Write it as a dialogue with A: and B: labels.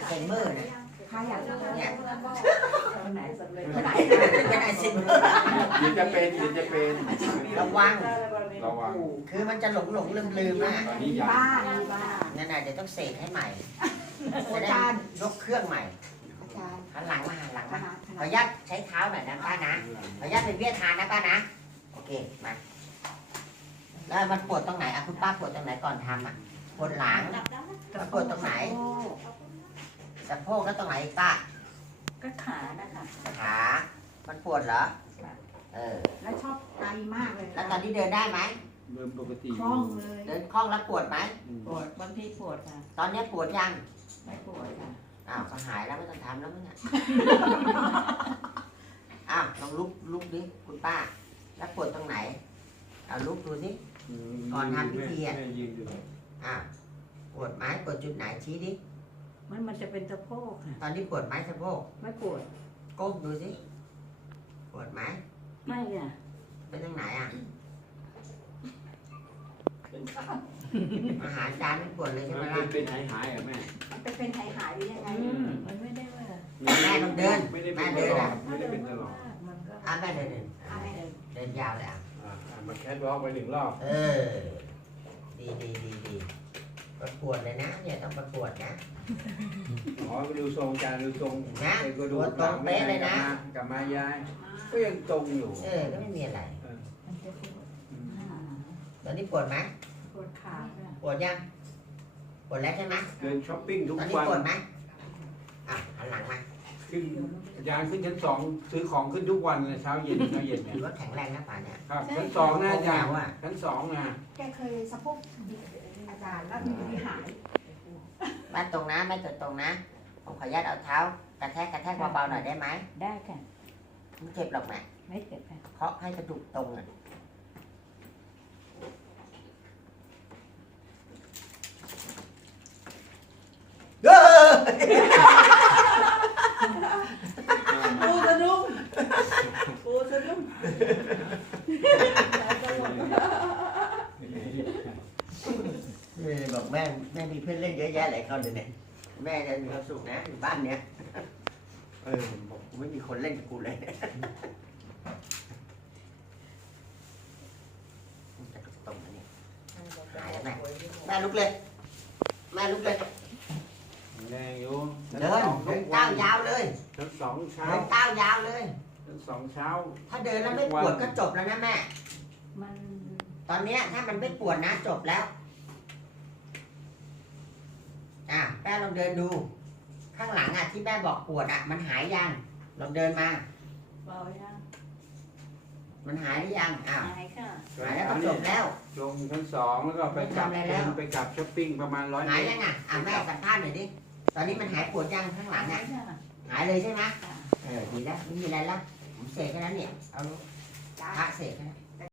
A: เซนเมอร์นะ
B: ใครอยาก
A: เนี่ย
B: คนไหนสำเร็จ
A: คนไหนเป็นไอเซนเมอร์
C: เดี๋ยวจะเป็น
A: ระวัง
C: ระวัง
A: คือมันจะหลงลืมอ่ะ
C: ตอนนี้ยัง
B: บ้ามีบ้า
A: นั่นน่ะเดี๋ยวต้องเสกให้ใหม่จะ
B: อา
A: ได้
B: จารย์
A: ยกเครื่องใหม่
B: อาจารย์
A: หันหลังมาหันหลัง
B: ค
A: มา
B: ณะ
A: ขออนุญาตใช้เท้าหน่อยนะป้านะขออนุญาตเป็นเวียดทานนะป้านะโอเคมาแล้วมันปวดตรงไหนอ่ะคุณป้าปวดตรงไหนก่อนทำอ่ะปวดหลังแล้วปวดตรงไหนสะโพกแล้วตรงไหนอีกป้า
B: ก็ขานะคะ
A: ขามันปวดเหรอเออ
B: แล้วชอบไตมากเลย
A: แล้วตอนนี้เดินได้ไหม
C: เริ่มปกติ
B: คล่องเลย
A: เดินคล่องแล้วปวดไหม
B: ปวดบางทีปวดค่ะ
A: ตอนนี้ปวดยัง
B: ไม่ปวดค่ะ
A: อ้าวก็หายแล้วไม่ต้องทำแล้วมึงอ่ะ อ้าวลองลุกดิคุณป้า แล้วปวดตรงไหนเอาลุกดูสิ ก่อนทำพิธีอะ
C: แม่ยืนดู
A: อ้าวปวดไหมปวดจุดไหนชี้ดิ
B: มันจะเป็นสะโพกค่ะ
A: ตอนนี้ปวดไหมสะโพก
B: ไม่ปวด
A: ก้มดูสิปวดไหม
B: ไม่ค่ะ
A: เป็นตรงไหนอ่ะอาหารจานไม่ปวดเลยใช่ไหม
C: มัน
A: ล่ะ
C: เป็นหายอ่ะแม่
B: มันเป็นหายหรือยังไงมันไม่ได้ว่า
A: แม่ต้องเดิน
C: ไม่ได้
A: แม่
C: เป็น
A: เดิ
C: ต
A: น
C: ลอ
A: อ่ะ
C: ดไม่ได้เป็นตลอด
B: มันก็
A: แม่เดิน
B: อะไร
A: เดินยาวเลยอ่ะ
C: มาแคทวอล์กไป1 รอบ
A: เออ ดีประกวดเลยนะ เนี่ยต้องประกวดนะ
C: อ๋อไปดูทรงจานดูทรง
A: นะ
C: ไอ้ก็ดู
A: ตรงเป๊ะเลยนะ
C: กลับมายายก็ยังตรงอยู่
A: เออ ก็ไม่มีอะไร
B: มันจะปวด
A: ตอนนี้ปวดไหม
B: ปวดขาค่ะ
A: ปวดยัง ปวดแล้วใช่ไหม
C: เดินช้อปปิ้งทุก
A: ตอนนี้
C: วัน
A: ปวดไหมอ่ะหันหลังมา
C: ขึ้นยานขึ้นชั้น 2ซื้อของขึ้นทุกวันเลยเช้าเย็นเนี่ย
A: ถือว่าแข็งแรงนะป่าเนี่ย
C: ครับชั้น 2นะอาจารย์
A: ว่า
C: ชั้น 2นะ
B: แกเคยสะโพกบิดอาจารย์แล้วมีหาย
A: บ้านตรงนะไม่ตรงนะ ผมขออนุญาตเอาเท้ากระแทกเบาๆหน่อยได้ไหม
B: ได้ค่ะ
A: ไม่เจ็บหรอกแม่
B: ไม่เจ็บค่ะ
A: เคาะให้กระดูกตรงอ่ะเออ
B: ปูสะดุ้งปูสะดุ้ง
A: บอกแม่มีเพื่อนเล่นเยอะแยะหลายคนเลยเนี่ยแม่จะมีความสุขนะอยู่บ้านเนี้ยบอกกูไม่มีคนเล่นกับกูเลยตรงนี้หายแล้วแม่ลุกเลยแม่ลุกเลย
C: แรงอยู่
A: เดินก้าวยาวเลย
C: ชั้น 2เช้า
A: เดินก้าวยาวเลย
C: ชั้น 2เช้า
A: ถ้าเดินแล้วไม่ปวดก็จบแล้วนะแม่
B: มัน
A: ตอนเนี้ยถ้ามันไม่ปวดนะจบแล้วแม่ลองเดินดู ข้างหลังที่แม่บอกปวดมันหายยังลองเดินมา
B: เบายัง
A: มันหายหรือยัง
B: หายค่ะ
A: หายแล้วก็จบแล้ว
C: ลงชั้น 2แล้วก็ไปกลับ
A: ไม่ทำอะไรแล้ว
C: ไปกลับช้อปปิ้งประมาณ100
A: หาย
C: เม
A: ยั
C: ต
A: ง
C: ร
A: แม่สัมภาษณ์หน่อยดิตอนนี้มันหายปวดยังข้างหลัง
B: หายค่ะ
A: หายเลยใช่ไหมดีแล้วไม่มีอะไรแล้วผมเสกแค่นั้นเนี่ยเอาพระเสกแค่นั้น